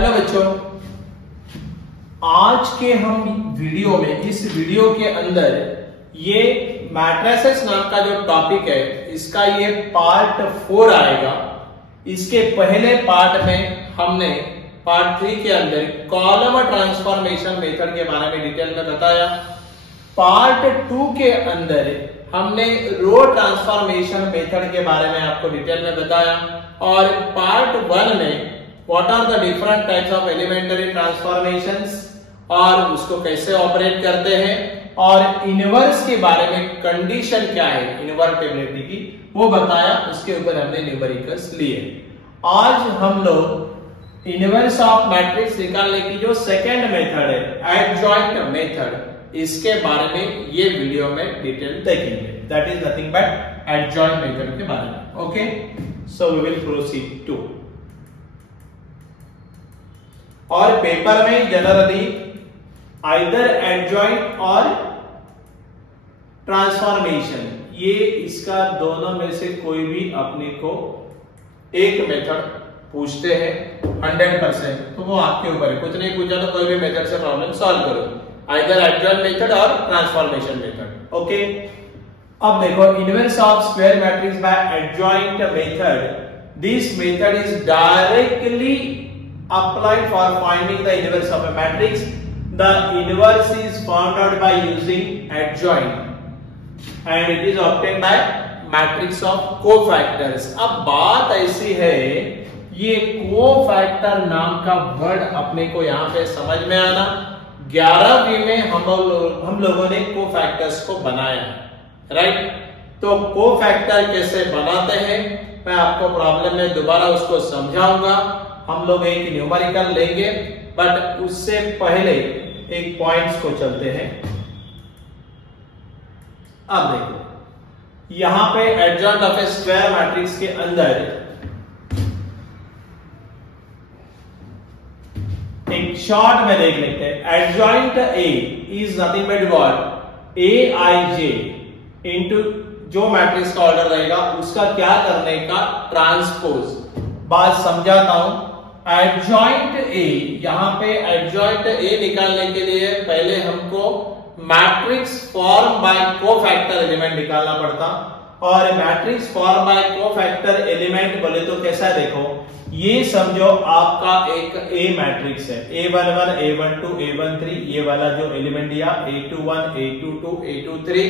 Hello बच्चों, आज के हम वीडियो में इस वीडियो के अंदर ये मैट्रिसेस नाम का जो टॉपिक है इसका ये पार्ट 4 आएगा। इसके पहले पार्ट में हमने पार्ट 3 के अंदर कॉलम ट्रांसफॉर्मेशन मेथड के बारे में डिटेल में बताया। पार्ट 2 के अंदर हमने रो ट्रांसफॉर्मेशन मेथड के बारे में आपको डिटेल में बताया और पार्ट 1 में what are the different types of elementary transformations और उसको कैसे ऑपरेट करते हैं और इनवर्स के बारे में कंडीशन क्या है इनवर्टिबिलिटी की वो बताया। उसके ऊपर हमने न्यूमेरिकल्स लिए। आज हम लोग इनवर्स ऑफ मैट्रिक्स निकालने की जो सेकेंड मेथड है एडजॉइंट मेथड, इसके बारे में ये वीडियो में डिटेल देखेंगे। That is nothing but adjoint method के बारे में। Okay, so we will proceed to. और पेपर में जनरली आइदर एडजॉइंट और ट्रांसफॉर्मेशन, ये इसका दोनों में से कोई भी अपने को एक मेथड पूछते हैं 100%, तो वो आपके ऊपर है। कुछ नहीं पूछा तो कोई भी मेथड से प्रॉब्लम सॉल्व करो, आइदर एडजॉइंट मेथड और ट्रांसफॉर्मेशन मेथड। ओके, अब देखो inverse of square matrix bye adjoint method, this method is directly applied for finding the inverse of a matrix. The inverse is found out by using adjoint and it is obtained by matrix of cofactors. अब बात ऐसी है, ये cofactor नाम का word अपने को यहाँ पे समझ में आना। 11वीं में हम लोगों ने कोफैक्टर्स को बनाया, राइट? तो कोफैक्टर कैसे बनाते हैं मैं आपको प्रॉब्लम में दोबारा उसको समझाऊंगा। हम लोग एक न्यूमेरिकल लेंगे, बट उससे पहले एक पॉइंट्स को चलते हैं। अब देखो यहां पे adjoint of A square matrix के अंदर एक शॉर्ट में देख लेते हैं। Adjoint A is nothing but what, A I J into जो मैट्रिक्स का ऑर्डर रहेगा उसका क्या करने का ट्रांसपोज। बात समझाता हूं। एडजॉइंट ए, यहां पे एडजॉइंट ए निकालने के लिए पहले हमको matrix form by cofactor element निकालना पड़ता। और matrix form by cofactor element बोले तो कैसा, देखो ये समझो आपका एक ए मैट्रिक्स है, A11 A12 A13, ये वाला जो एलिमेंट दिया A21 A22 A23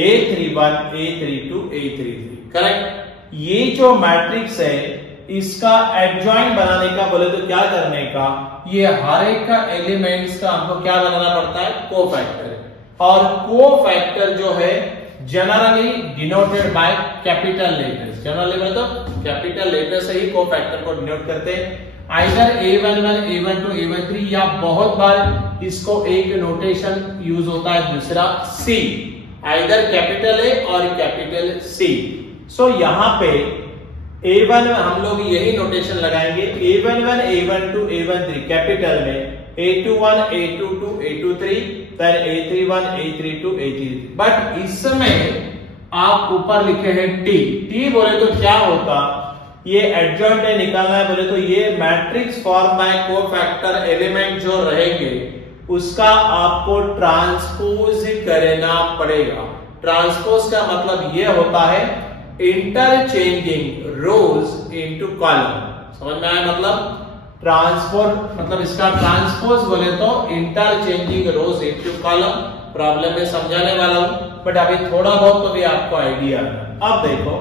A31 A32 A33, correct. ये जो मैट्रिक्स है इसका एडजॉइंट बनाने का बोले तो क्या करने का, ये हर एक का एलिमेंट्स का हमको क्या बनाना पड़ता है, कोफैक्टर। और कोफैक्टर जो है generally denoted by capital letters. Generally मतलब कैपिटल लेटर से ही कोफैक्टर को डिनोट करते हैं, आइदर A11 A12 A13, या बहुत बार इसको एक नोटेशन यूज होता है दूसरा C, आइदर कैपिटल A और कैपिटल C। सो यहां पे A1 में हम लोग यही नोटेशन लगाएंगे, A11 A12 A13 कैपिटल में, A21 A22 A23, then A31 A32 A33। But इसमें आप ऊपर लिखे हैं T बोले तो क्या होता, ये एडजॉइंट है निकालना है बोले तो ये matrix form by cofactor element जो रहेंगे उसका आपको ट्रांसपोज करना पड़ेगा। ट्रांसपोज का मतलब ये होता है इंटरचेंजिंग रोज इनटू कॉलम। समझ में आया? मतलब ट्रांसपोज, मतलब इसका ट्रांसपोज बोले तो इंटरचेंजिंग रोज इनटू कॉलम। प्रॉब्लम में समझाने वाला हूं, बट अभी थोड़ा बहुत तो भी आपको आइडिया है। अब देखो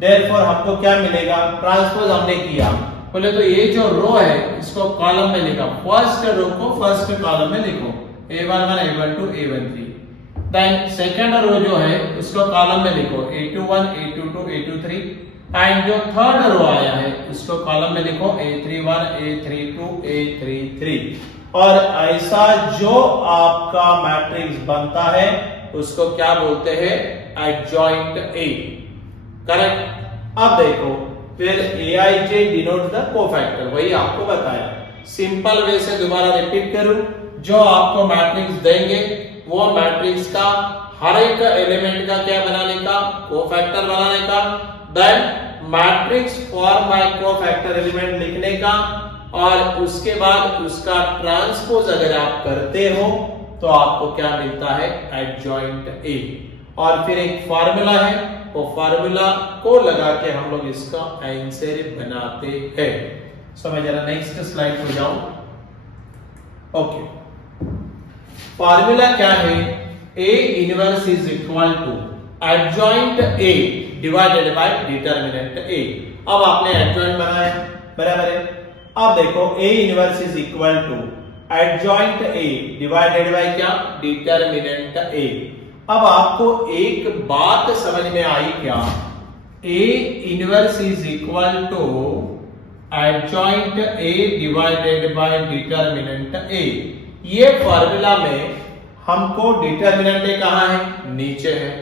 देयरफॉर हमको क्या मिलेगा, ट्रांसपोज हमने किया बोले तो ये जो रो है इसको कॉलम में लिखा, फर्स्ट रो को फर्स्ट कॉलम में लिखो, A11 A12 A13। Then second row जो है उसको कॉलम में लिखो, A21 A22 A23, एंड जो थर्ड रो आया है उसको कॉलम में लिखो, A31 A32 A33। और ऐसा जो आपका मैट्रिक्स बनता है उसको क्या बोलते हैं, एडजॉइंट ए, करेक्ट। अब देखो फिर Aij डिनोट द कोफैक्टर, वही आपको बताया। सिंपल वे से दोबारा रिपीट करूं, जो आपको मैट्रिक्स देंगे वो मैट्रिक्स का हर एक एलिमेंट का क्या बनाने का, कोफैक्टर बनाने का, then matrix form by cofactor element लिखने का, और उसके बाद उसका ट्रांसपोज अगर आप करते हो तो आपको क्या मिलता है, एडजॉइंट ए। और फिर एक फार्मूला है, वो फार्मूला को लगा के हम लोग इसका आंसर बनाते हैं। सो मैं जरा नेक्स्ट स्लाइड पे जाऊं। ओके, फार्मूला क्या है, A inverse is equal to adjoint A divided by determinant A. अब आपने एडजॉइंट बनाया बराबर है। अब देखो A inverse is equal to adjoint A divided by क्या, डिटर्मिनेंट ए। अब आपको एक बात समझ में आई क्या, A inverse is equal to adjoint A divided by determinant A. ये फॉर्मूला में हमको डिटर्मिनेंट ए कहां है, नीचे है।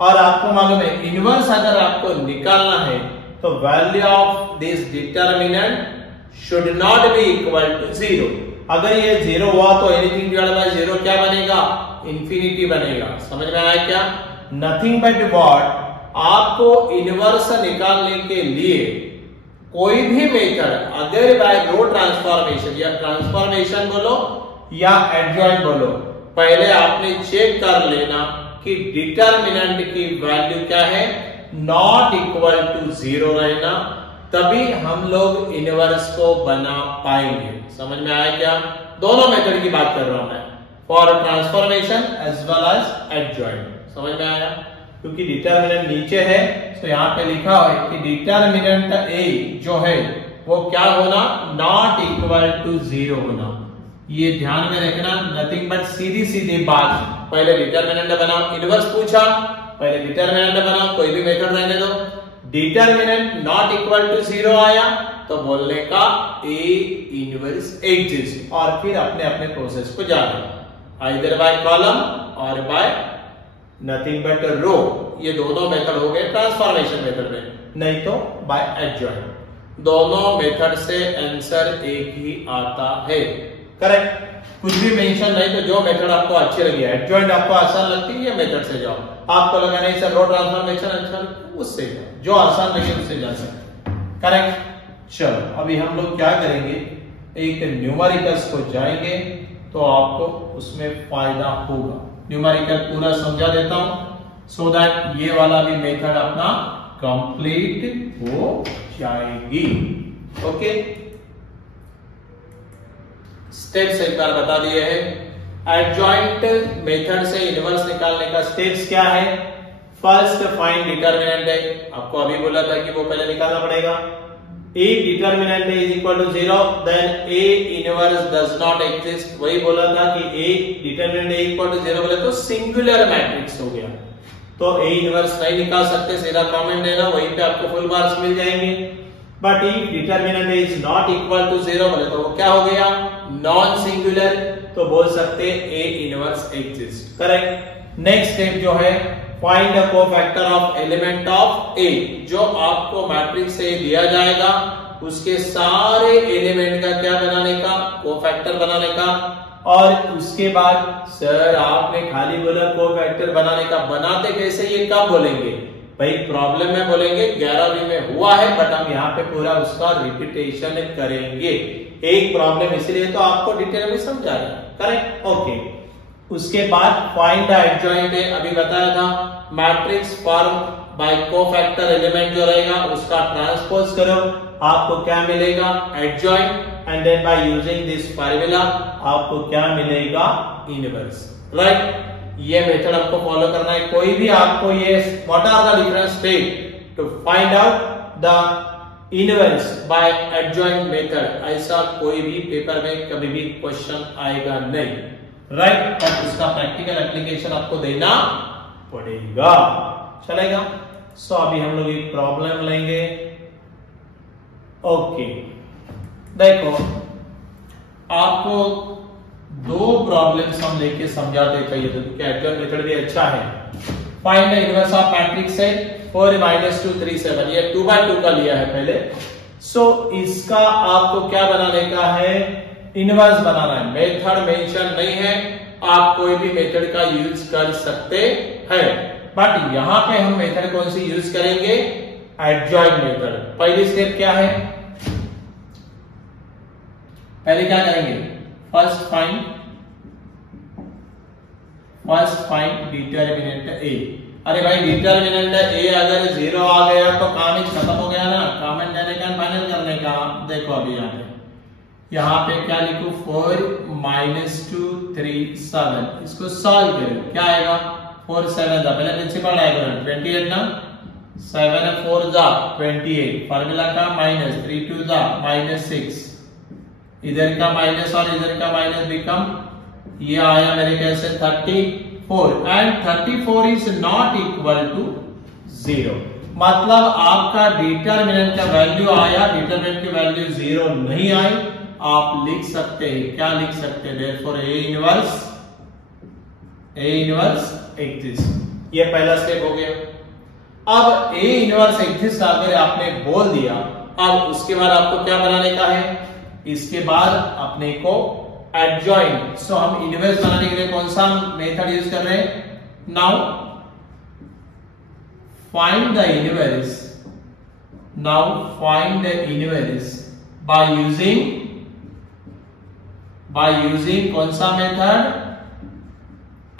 और आपको मालूम है इनवर्स अगर आपको निकालना है तो value of this determinant should not be equal to 0। अगर ये 0 हुआ तो एनीथिंग डिवाइडेड बाय 0 क्या बनेगा, इंफिनिटी बनेगा। समझ में आया क्या, नथिंग बट व्हाट, आपको इनवर्स निकालने के लिए कोई भी method other by row transformation या ट्रांसफॉर्मेशन बोलो या एडजॉइंट बोलो, पहले आपने चेक कर लेना कि डिटर्मिनेंट की वैल्यू क्या है, नॉट इक्वल टू 0 रहना, तभी हम लोग इनवर्स को बना पाएंगे। समझ में आया क्या, दोनों मेथड की बात कर रहा हूं मैं, for transformation as well as adjoint. समझ में आया, क्योंकि डिटर्मिनेंट नीचे है तो यहां पे लिखा है कि डिटर्मिनेंट ए जो है वो क्या होना, नॉट इक्वल टू 0 होना। ये ध्यान में रखना, नथिंग बट सीधी सीधी बात, पहले डिटर्मिनेंट बनाओ, इनवर्स पूछा पहले डिटर्मिनेंट बनाओ, कोई भी मेथड रहने दो, डिटर्मिनेंट नॉट इक्वल टू 0 आया तो बोलने का ए इनवर्स एग्जिस्ट, और फिर अपने अपने प्रोसेस को जाना, आइदर बाय कॉलम और बाय नथिंग बट रो। ये दोनों मेथड हो गए ट्रांसफॉर्मेशन मेथड में, नहीं तो बाय एडजॉइंट। दोनों मेथड से आंसर एक ही आता है, करेक्ट। कुछ भी मेंशन नहीं तो जो मेथड आपको अच्छी लगी, एडजॉइंट आपको आसान लगती है, ये मेथड से जाओ। आपको लगा नहीं सर रो ट्रांसफॉर्मेशन अच्छा, उससे जाओ, जो आसान लगे उससे जा सकते, करेक्ट। चलो अभी हम लोग क्या करेंगे, एक न्यूमेरिकल्स को जाएंगे तो आपको उसमें फायदा होगा। न्यूमेरिकल पूरा समझा देता हूं सो दैट ये वाला भी मेथड अपना कंप्लीट हो जाएगी। ओके, स्टेप्स एक बार बता दिए हैं। एडजॉइंट मेथड से इनवर्स निकालने का स्टेप्स क्या है, फर्स्ट फाइंड डिटर्मिनेंट है, आपको अभी बोला था कि वो पहले निकालना पड़ेगा। If determinant A is equal to 0, then A inverse does not exist। वही बोला था कि A determinant A equal to 0 बोले तो सिंगुलर मैट्रिक्स हो गया, तो A इनवर्स नहीं निकाल सकते, सीधा कमेंट देना, वहीं पे आपको फुल मार्क्स मिल जाएंगे। But if determinant A is not equal to 0 बोले तो वो क्या हो गया, नॉन सिंगुलर, तो बोल सकते A inverse exist, correct. Next step जो है, find the cofactor of element of A. जो आपको मैट्रिक्स से दिया जाएगा उसके सारे एलिमेंट का क्या बनाने का, कोफैक्टर बनाने का। और उसके बाद सर आपने खाली बोला कोफैक्टर बनाने का, बनाते कैसे, ये कब बोलेंगे भाई, प्रॉब्लम में बोलेंगे, 11वीं में हुआ है, बट हम यहाँ पे पूरा उसका रिपीटेशन करेंगे। एक प्रॉब्लम इसलिए तो आपको डिटेल में समझाया, करेक्ट। ओके, उसके बाद फाइंड द एडजॉइंट है, अभी बताया था, matrix form by cofactor element जो रहेगा उसका ट्रांसपोज करो, आपको क्या मिलेगा, adjoint, and then by using this formula आपको क्या मिलेगा, इनवर्स, राइट। ये मेथड आपको फॉलो करना है। कोई भी आपको ये what are the different step to find out the inverse by adjoint method, ऐसा कोई भी पेपर में कभी भी क्वेश्चन आएगा नहीं, राइट। और उसका प्रैक्टिकल एप्लीकेशन आपको देना पड़ेगा, चलेगा। सो अभी हम लोग एक प्रॉब्लम लेंगे। ओके, देखो आपको दो प्रॉब्लम्स हम लेके समझाते चाहिए तो एडजॉइंट मेथड भी अच्छा है। Find the inverse of matrix है 4 - 2 3 7, ये 2 by 2 का लिया है पहले। सो इसका आपको क्या बनाने का है, इनवर्स बनाना है। मेथड मेंशन नहीं है, आप कोई भी मेथड का यूज कर सकते हैं, बट यहां पे हम मेथड कौन सी यूज करेंगे, एडजॉइंट मेथड। पहली स्टेप क्या है, पहले क्या करेंगे, फर्स्ट फाइंड डिटर्मिनेंट ए। अरे भाई डिटर्मिनेंट ए अगर 0 आ गया तो काम ही खत्म हो गया ना, कॉमन लेने का फाइनल करने का। देखो अभी यहाँ पे क्या लिखूं, 4 - 2 3 7, इसको सॉल्व करो, क्या आएगा 4 7 जा, पहले प्रिंसिपल डायग्राम 28 ना, 7 4 जा 28, फार्मूला का माइनस, 3 2 जा -6, इधर का माइनस और इधर का माइनस बिकम, ये आया मेरे कैसे 34, and 34 is not equal to 0। मतलब आपका डिटरमिनेंट का वैल्यू आया, डिटरमिनेंट की वैल्यू 0 नहीं आई, आप लिख सकते हैं, क्या लिख सकते हैं, देयरफॉर A इनवर्स एग्जिस्ट। ये पहला स्टेप हो गया। अब A इनवर्स एग्जिस्ट अगर आपने बोल दिया, अब उसके बाद आपको क्या बनाने का है, इसके बाद अपने को एडजॉइंट। सो हम इनवर्स बनाने के लिए कौन सा मेथड यूज कर रहे हैं, now find the inverse by using कौन सा मेथड,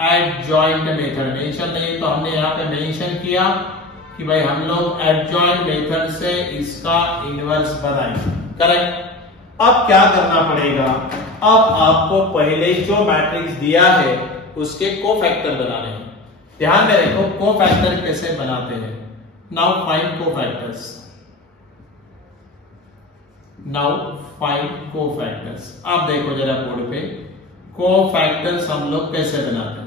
एडजॉइंट मेथड। मेंशन नहीं तो हमने यहाँ पे मेंशन किया कि भाई हम लोग एडजॉइंट मेथड से इसका इनवर्स बनाएंगे, करेक्ट। अब क्या करना पड़ेगा, अब आपको पहले जो मैट्रिक्स दिया है उसके कोफैक्टर बनाने हैं। ध्यान में रखो कोफैक्टर कैसे बनाते हैं। Now find cofactors. आप देखो जरा बोर्ड पे कोफैक्टर्स हम लोग कैसे बनाते हैं।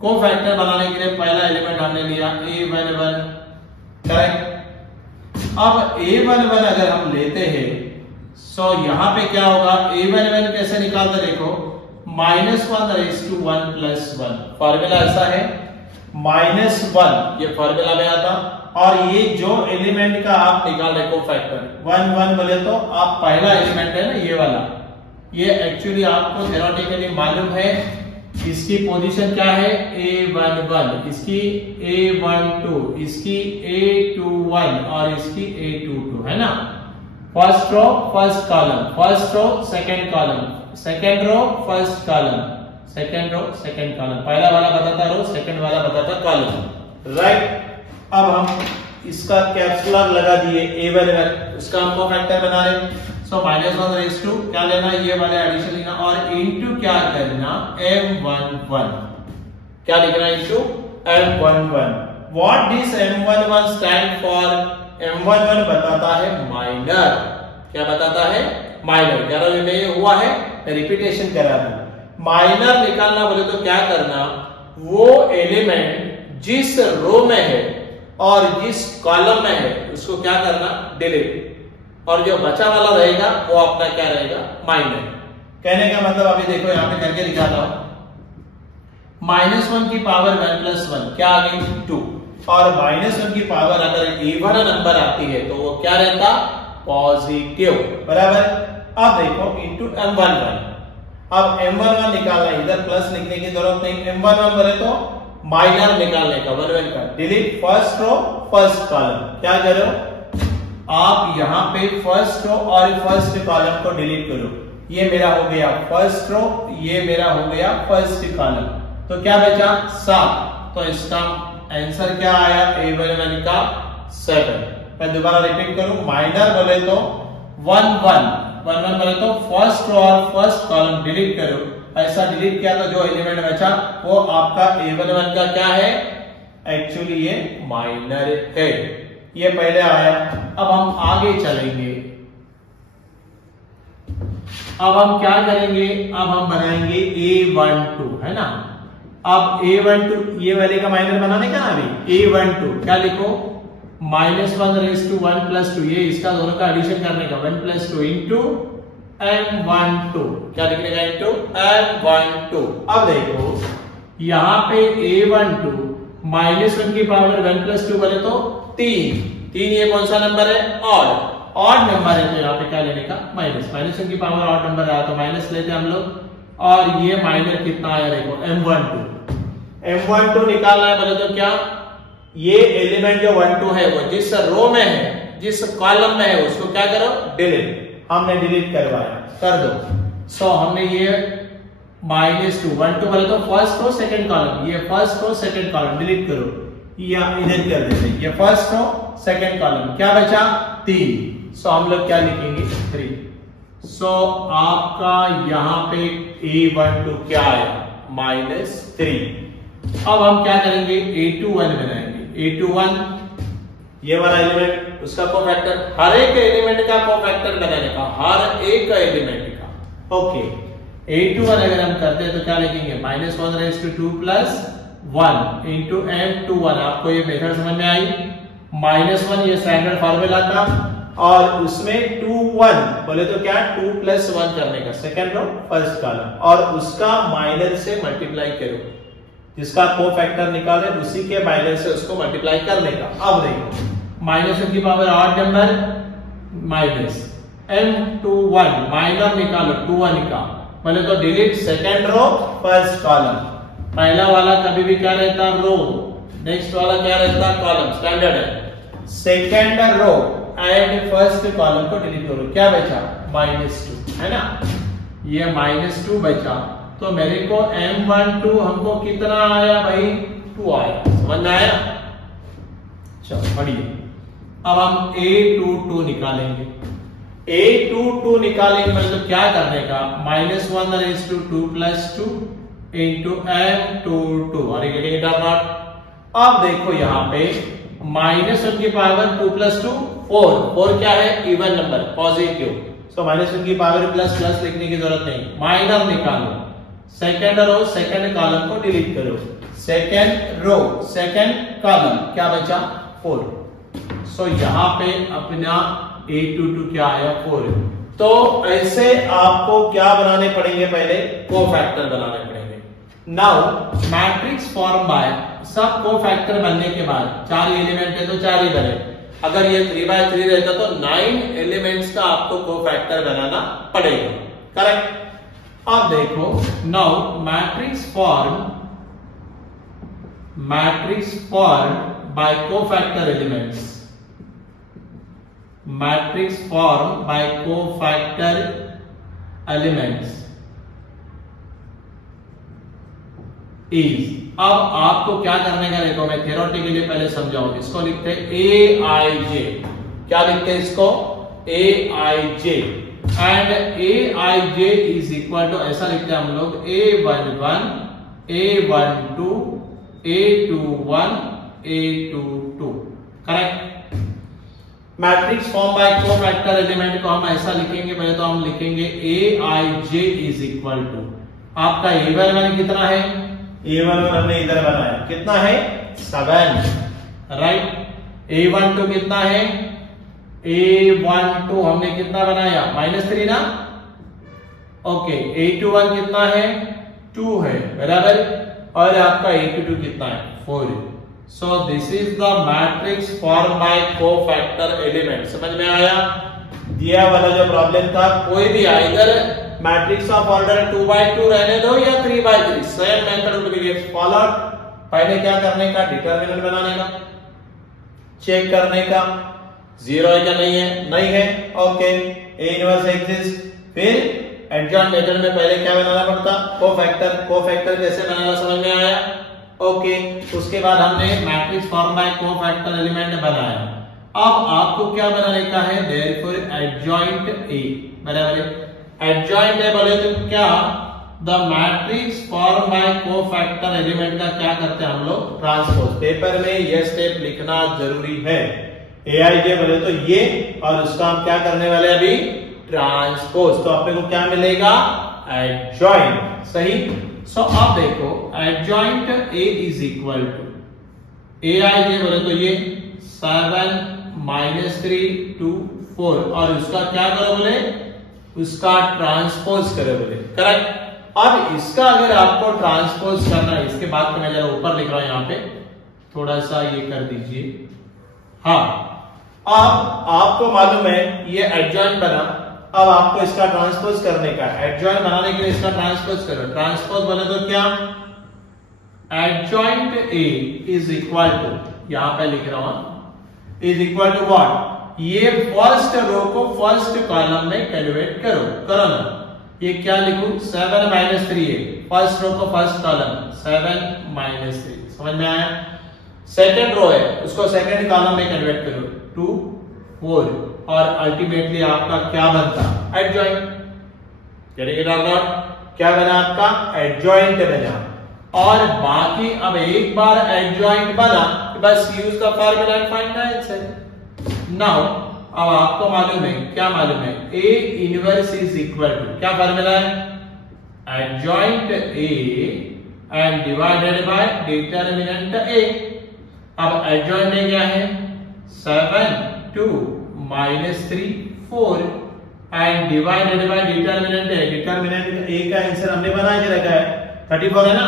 कोफैक्टर बनाने के लिए पहला एलिमेंट हमने लिया A11, करेक्ट। अब A11 अगर हम लेते हैं सो यहां पे क्या होगा, A11 कैसे निकालते देखो, -1 = 1 + 1, फार्मूला ऐसा है -1, ये फार्मूला में आता। और ये जो एलिमेंट का आप निकाल रहे कोफैक्टर 1 1 बोले तो आप पहला एलिमेंट है ना ये वाला, ये एक्चुअली आपको थ्योरेटिकली मालूम है, इसकी पोजीशन क्या है A11, इसकी A12, इसकी A21 और इसकी A22 है ना। First row first column, first row second column, second row first column, second row second column, पहला वाला बताता रो, सेकंड वाला बताता कॉलम, राइट। अब हम इसका कैप्सुलर लगा दिए A11, उसका हम कोफैक्टर बना रहे। सो -1 क्या लेना, ये वाला एडिशन लेना और इनटू क्या करना M11, क्या लिखना into M11। What this M11 stand for, M11 बताता है माइनर, क्या बताता है माइनर। 11वीं में ये हुआ है, मैं रिपीटेशन करा दूं। माइनर निकालना बोले तो क्या करना, वो एलिमेंट जिस रो में है और जिस कॉलम में है उसको क्या करना, डिलीट, और जो बचा वाला रहेगा वो अपना क्या रहेगा, माइनर। कहने का मतलब अभी देखो यहाँ पे करके दिखाता हूं, -1 की पावर 1 + 1 क्या आ गई 2, और -1 की पावर अगर इवन नंबर आती है तो वो क्या रहता, पॉजिटिव, बराबर। अब देखो इनटू M11, अब M11 निकालना, इधर प्लस लिखने की जरूरत नहीं, M11 बोले तो माइनर निकालने का 1 का, delete first row first column. क्या करो आप यहाँ पे फर्स्ट रो और फर्स्ट कॉलम को डिलीट करो, ये मेरा हो गया फर्स्ट रो, ये मेरा हो गया फर्स्ट कॉलम, तो क्या बचा 7। तो इसका आंसर क्या आया A11 का 7। मैं दोबारा रिपीट करूं, माइनर बोले तो 1 1 बोले तो फर्स्ट रो और फर्स्ट कॉलम डिलीट करो, ऐसा डिलीट किया तो जो एलिमेंट बचा वो आपका A11 का क्या है, एक्चुअली ये माइनर है। ये पहले आया। अब हम आगे चलेंगे, अब हम क्या करेंगे, अब हम बनाएंगे A12, है ना। अब A12 ये वाले का माइनर बनाने का ना, अभी A12 क्या लिखो, -1 = 1 + 2, ये इसका दोनों का एडिशन करने का 1 + 2 इनटू M12, क्या लिखने का इनटू M12। अब देखो यहाँ पे A12 -1 की पावर 1 + 2 बोले तो 3, ये कौन सा नंबर है, ऑड नंबर है, तो यहाँ पे क्या लेने का, -1 की पावर ऑड नंबर आया तो माइनस लेते हम लोग, और ये माइनर कितना आया देखो M12 निकालना है बोले तो क्या, ये एलिमेंट जो 1 2 है वो जिस रो में है, जिस कॉलम में है उसको क्या करो, डिलीट। हमने डिलीट करवाया, कर दो। सो हमने ये -2 1 2 बोले तो फर्स्ट रो सेकंड कॉलम, ये first row second column delete करो, या इधर कर देते, ये फर्स्ट रो सेकंड कॉलम, क्या बचा 3। सो हम लोग क्या लिखेंगे 3। सो आपका यहाँ पे A12 क्या आया -3। अब हम क्या करेंगे A21 बनाएंगे। A21 ये वाला एलिमेंट, उसका कोफैक्टर, हर एक एलिमेंट का कोफैक्टर बनाने का, हर एक एलिमेंट का। ओके, A21 अगर हम करते हैं तो क्या लिखेंगे -1/2 + 1 into M21। आपको ये मेथड समझ में आई? -1 ये स्टैंडर्ड फार्मूला था, और उसमें 2 1 बोले तो क्या 2 + 1 करने का, सेकंड रो फर्स्ट कॉलम, और उसका माइनस से मल्टीप्लाई करो, जिसका कोफैक्टर निकाले उसी के माइनस से उसको मल्टीप्लाई करने का। अब देखो -1 की power odd number minus M21 minor निकालो 21 का, बोले तो delete second row first column. पहला वाला कभी भी क्या रहता रो, नेक्स्ट वाला क्या रहता कॉलम, स्टैंडर्ड है। Second row and first column को डिलीट करो, क्या बचा -2 है ना, ये -2 बचा। तो मेरे को M12 हमको कितना आया भाई 2 आया, समझ में आया? चलो बढ़िया। अब हम A22 निकालेंगे। A22 निकालेंगे मतलब क्या करने का, -1/2 + 2 into M22 और ये डॉट। अब देखो यहाँ पे -1 की पावर 2 + 2 4 क्या है इवन नंबर पॉजिटिव। सो -1 की पावर प्लस लिखने की जरूरत नहीं, माइनर निकालो। सेकंड रो सेकंड कॉलम को डिलीट करो, सेकंड रो सेकंड कॉलम क्या बचा 4। सो यहाँ पे अपना A22 क्या आया 4। तो ऐसे आपको क्या बनाने पड़ेंगे, पहले कोफैक्टर बनाने पड़ेंगे। नाउ मैट्रिक्स फॉर्म बाय, सब कोफैक्टर बनने के बाद 4 एलिमेंट है तो 4 ही बने। अगर ये 3/3 रहता तो 9 एलिमेंट्स का आपको कोफैक्टर बनाना पड़ेगा, करेक्ट? अब देखो now matrix form by cofactor elements, matrix form by cofactor elements is. अब आपको क्या करने का, देखो मैं थ्योरेटिकली पहले समझाऊं। इसको लिखते हैं Aij, क्या लिखते हैं इसको Aij, and Aij is equal to, ऐसा लिखते हैं हम लोग A11 A12 A21 A22, correct? Matrix form by cofactor element को हम ऐसा लिखेंगे, पहले तो हम लिखेंगे Aij इज इक्वल टू, आपका A11 कितना है, A11 हमने इधर बनाया, कितना है 7, राइट? A12 कितना है, A12 हमने कितना बनाया -3 ना, ओके। A21 कितना है 2 है, बराबर, और आपका A22 कितना है 4। So this is the matrix form by cofactor element. समझ में आया? दिया वाला जो प्रॉब्लम था, कोई भी आइदर मैट्रिक्स ऑफ ऑर्डर 2/2 रहने दो या 3/3, same method will be followed. पहले क्या करने का, डिटरमिनेंट बनाने का, चेक करने का 0 है क्या नहीं है, ओके, A इनवर्स एग्जिस्ट। फिर एडजॉइंट मेथड में पहले क्या बनाना पड़ता, कोफैक्टर कैसे बनाना समझ में आया, ओके। उसके बाद हमने matrix form by cofactor element बनाया। अब आपको क्या बनाने का है, देयरफॉर एडजॉइंट A, बराबर। एडजॉइंट है बोले तो क्या, the matrix form by cofactor element का क्या करते हैं हम लोग, ट्रांसपोज। पेपर में ये स्टेप लिखना जरूरी है। Aij बोले तो ये, और उसका हम क्या करने वाले अभी, ट्रांसपोज। तो अपने को क्या मिलेगा, एडजॉइंट, सही। सो अब देखो adjoint A is equal to Aij बोले तो ये 7 -3 2 4, और उसका क्या करो बोले, उसका ट्रांसपोज करो बोले, करेक्ट? अब इसका अगर आपको ट्रांसपोज करना है, इसके बाद तो मैं जरा ऊपर लिख रहा हूं, यहाँ पे थोड़ा सा ये कर दीजिए। हाँ, अब आपको मालूम है ये एडजॉइंट बना, अब आपको इसका ट्रांसपोज करने का। एडजॉइंट बनाने के लिए इसका ट्रांसपोज करो। ट्रांसपोज बने तो क्या, adjoint A is equal to, यहां पे लिख रहा हूं, इज इक्वल टू व्हाट, ये फर्स्ट रो को फर्स्ट कॉलम में कन्वर्ट करो ना। ये क्या लिखूं 7 माइनस 3 है, फर्स्ट रो को फर्स्ट कॉलम 7 माइनस 3, समझ में आया। सेकंड रो है उसको सेकंड कॉलम में कन्वर्ट करो 2 4 और अल्टीमेटली आपका क्या बनता एडजॉइंट। क्या बना आपका एडजॉइंट बना। और बाकी अब एक बार एडजॉइंट बना बस use the formula and find the answer. Now अब आपको मालूम है, क्या मालूम है, A inverse is equal to क्या फार्मूला है adjoint A and divided by determinant A। अब एडजॉइंट A क्या है 7 2 minus 3 4 and divided by determinant A। Determinant A का आंसर हमने बना के रखा है 34 है ना,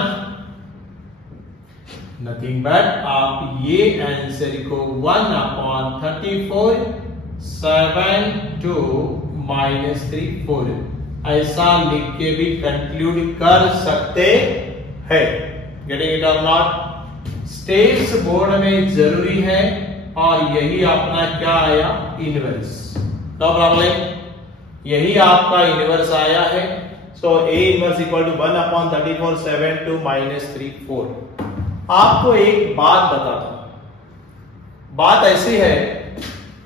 नथिंग बट आप ये आंसर को 1/34 7 2 माइनस 3 4 ऐसा लिख के भी कंक्लूड कर सकते हैं। गेटिंग इट और नॉट। स्टेट्स बोर्ड में जरूरी है और यही अपना क्या आया इनवर्स, नो प्रॉब्लम, यही आपका इनवर्स आया है। So A inverse equal to 1/34 7 2 minus 3 4। आपको एक बात बताता हूं, बात ऐसी है,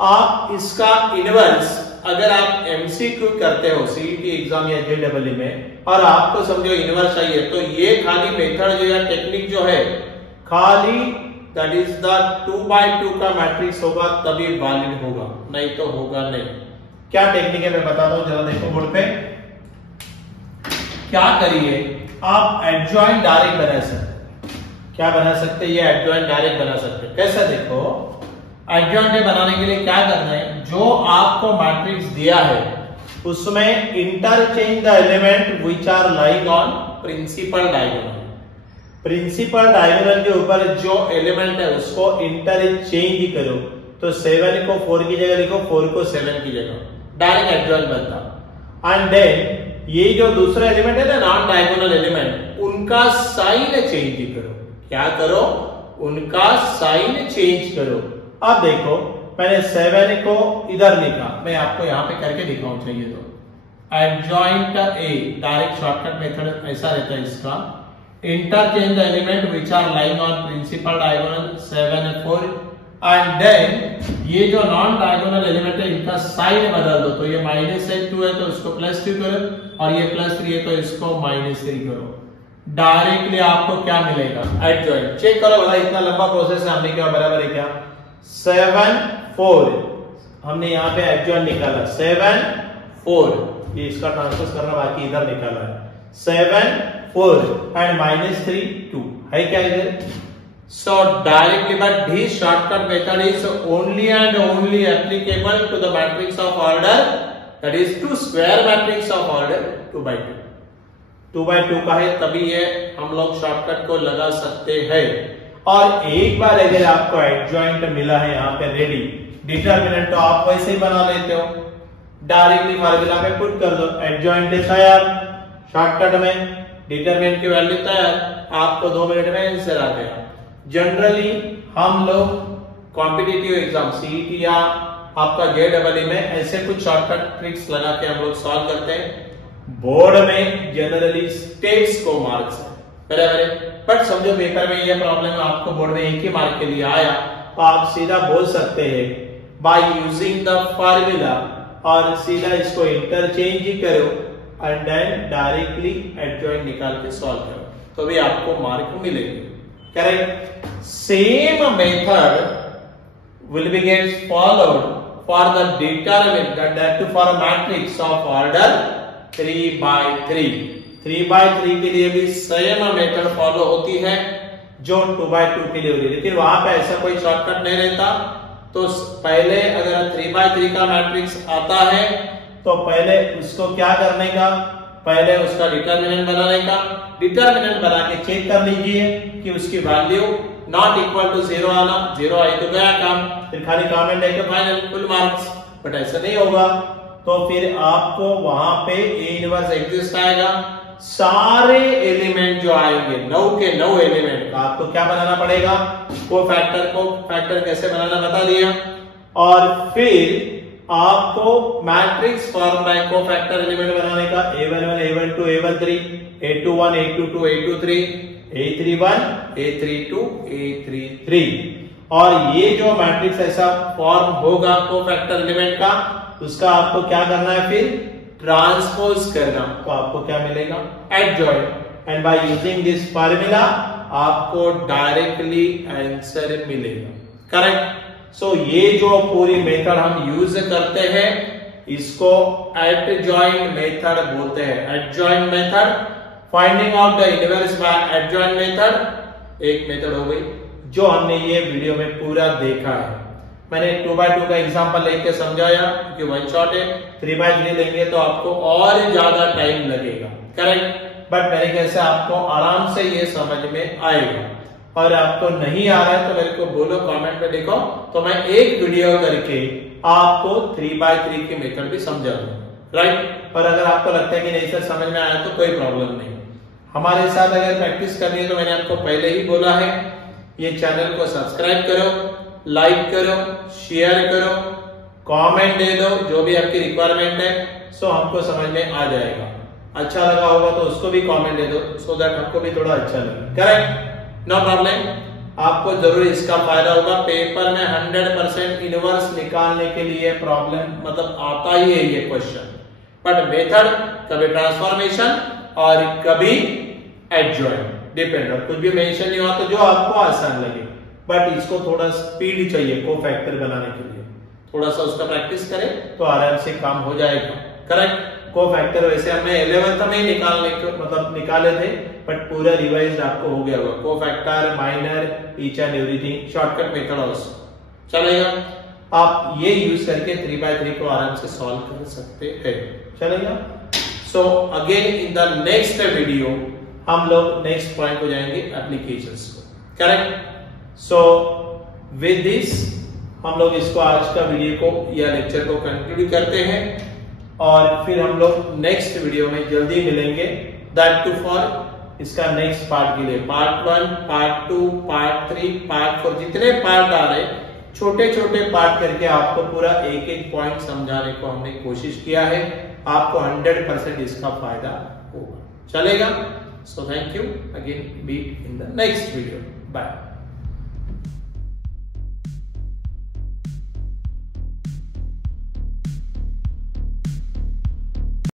आप इसका इनवर्स अगर आप एमसीक्यू करते हो सीईटी एग्जाम या जेईई में और आपको समझो इनवर्स चाहिए तो ये खाली मेथड जो या टेक्निक जो है खाली दैट इज द 2/2 का मैट्रिक्स होगा तभी वैलिड होगा, नहीं तो होगा नहीं। क्या टेक्निक है मैं बताता हूं, जरा देखो बोर्ड पे। क्या करिए आप एडजॉइंट डायरेक्ट बना सकते, क्या बना सकते, ये एडजॉइंट डायरेक्ट बना सकते। कैसे देखो, एडजॉइंट बनाने के लिए क्या करना है, जो आपको मैट्रिक्स दिया है उसमें interchange the element which are lying on principal diagonal. Principal diagonal के ऊपर जो एलिमेंट है उसको इंटरचेंज करो, तो 7 को 4 की जगह लिखो, 4 को 7 की जगह, डायरेक्ट एडजॉइंट बनता। एंड देन ये जो दूसरा एलिमेंट है ना नॉन डायगोनल एलिमेंट, उनका साइन चेंज करो। क्या करो, उनका साइन चेंज करो। अब देखो मैंने 7 को इधर लिखा, मैं आपको यहां पे करके दिखाऊं चाहिए तो adjoint A direct shortcut method ऐसा रहता है इसका, interchange the element which are lying on principal diagonal 7 and 4 and then ये जो नॉन डायगोनल एलिमेंट है इनका साइन बदल दो, तो ये -2 है तो इसको +2 करो और ये +3 है तो इसको -3 करो। डायरेक्टली आपको क्या मिलेगा एडजॉइंट। चेक करो भाई, इतना लंबा प्रोसेस है, हमने क्या बराबर है क्या 7 4 हमने यहाँ पे एडजॉइंट निकाला 7 4, ये इसका ट्रांसपोज करना बाकी इधर निकाला है 7 4 एंड -3 2 है क्या इधर। So directly but this shortcut method is only and only applicable to the matrix of order, that is to square matrix of order 2/2। 2/2 का है तभी ये हम लोग शॉर्टकट को लगा सकते हैं। और एक बार अगर आपको एडजॉइंट मिला है यहाँ पे रेडी, डिटरमिनेंट तो आप वैसे ही बना लेते हो, डायरेक्टली फार्मूला में पुट कर दो, एडजॉइंट तैयार, शॉर्टकट में डिटरमिनेंट की वैल्यू तैयार, आपको 2 मिनट में आंसर आ गया। जनरली हम लोग कॉम्पिटिटिव एग्जाम सीईटी या आपका जेईई में ऐसे कुछ शॉर्टकट ट्रिक्स लगा के हम लोग सॉल्व करते हैं। बोर्ड में जनरली स्टेप्स को मार्क्स है बराबर, बट समझो पेपर में ये प्रॉब्लम आपको बोर्ड में एक ही मार्क के लिए आया तो आप सीधा बोल सकते हैं बाय यूजिंग द फार्मूला और सीधा इसको इंटरचेंज ही करो एंड देन डायरेक्टली एडजॉइंट निकाल के सॉल्व करो, तो भी आपको मार्क मिलेंगे। Correct. Same method will be get followed for the determinant that for a matrix of order 3/3। 3/3 के लिए भी सेम मेथड फॉलो होती है जो 2/2 के लिए होती है, लेकिन वहां पे ऐसा कोई शॉर्टकट नहीं रहता। तो पहले अगर 3/3 का मैट्रिक्स आता है तो पहले उसको क्या करने का, पहले उसका डिटरमिनेंट बनाने का, डिटरमिनेंट बना के चेक कर लीजिए कि उसकी वैल्यू नॉट इक्वल टू 0 आना, 0 आई तो गया काम, फिर खाली कमेंट है कि फाइनल फुल मार्क्स, बट ऐसा नहीं होगा। तो फिर आपको वहां पे A इनवर्स एग्जिस्ट आएगा, सारे एलिमेंट जो आएंगे 9 के 9 एलिमेंट का आपको क्या बनाना पड़ेगा, को फैक्टर कैसे बनाना बता दिया, और फिर आपको matrix form by cofactor element बनाने का A11 A12 A13 A21 A22 A23 A31 A32 A33 और ये जो मैट्रिक्स ऐसा फॉर्म होगा कोफैक्टर एलिमेंट का उसका आपको क्या करना है फिर ट्रांसपोज करना। तो आपको क्या मिलेगा adjoint and bye using this formula आपको डायरेक्टली आंसर मिलेगा। करेक्ट। सो ये जो पूरी मेथड हम यूज करते हैं इसको एडजॉइंट मेथड बोलते हैं। Adjoint method finding out the inverse by adjoint method एक मेथड हो गई जो हमने ये वीडियो में पूरा देखा है। मैंने 2x2 का एग्जांपल लेके समझाया क्योंकि वन शॉट है। 3x3 लेंगे तो आपको और ज्यादा टाइम लगेगा। करेक्ट। बट मेरे ख्याल से आपको आराम से ये समझ में आएगा और आपको नहीं आ रहा है तो मेरे को बोलो कमेंट में लिखो तो मैं एक वीडियो करके आपको 3x3 की मेथड भी समझा दूंगा। राइट। और अगर आपको लगता है कि नहीं सर समझ में आया तो कोई प्रॉब्लम नहीं। हमारे साथ अगर प्रैक्टिस करनी है तो मैंने आपको पहले ही बोला है ये चैनल को सब्सक्राइब करो, लाइक करो, शेयर करो, कमेंट दे दो जो भी आपकी रिक्वायरमेंट है सो हमको समझ में आ जाएगा। अच्छा लगा होगा तो उसको भी कमेंट दे दो सो दैट हमको भी थोड़ा अच्छा लगे। करेक्ट। No problem. आपको जरूर इसका फायदा होगा। पेपर में 100% इनवर्स निकालने के लिए प्रॉब्लम मतलब आता ही है ये क्वेश्चन। बट मेथड कभी ट्रांसफॉर्मेशन और कभी एडजॉइंट डिपेंड और कुछ भी मेंशन नहीं हुआ तो जो आपको आसान लगे। बट इसको थोड़ा स्पीड चाहिए कोफैक्टर बनाने के लिए। थोड़ा सा उसका प्रैक्टिस करें तो आराम से काम हो जाएगा। करेक्ट। कोफैक्टर वैसे हमने 11th में निकाले थे बट पूरा रिवाइज आपको हो गया होगा। Cofactor minor each and everything shortcut method also चलेगा। आप ये यूज करके 3x3 को आराम से सॉल्व कर सकते हैं। चलेगा। So again in the next video हम लोग नेक्स्ट पॉइंट को जाएंगे एप्लीकेशंस को। करेक्ट। सो विद दिस हम लोग इसको आज का वीडियो को या लेक्चर को कंक्लूड करते हैं और फिर हम लोग नेक्स्ट वीडियो में जल्दी मिलेंगे। दैट टू फॉर इसका नेक्स्ट पार्ट के लिए पार्ट 1 पार्ट 2 पार्ट 3 पार्ट 4 जितने पार्ट आ रहे छोटे छोटे पार्ट करके आपको पूरा एक एक पॉइंट समझाने को हमने कोशिश किया है। आपको 100% इसका फायदा होगा। चलेगा। So thank you again meet in the next video. Bye.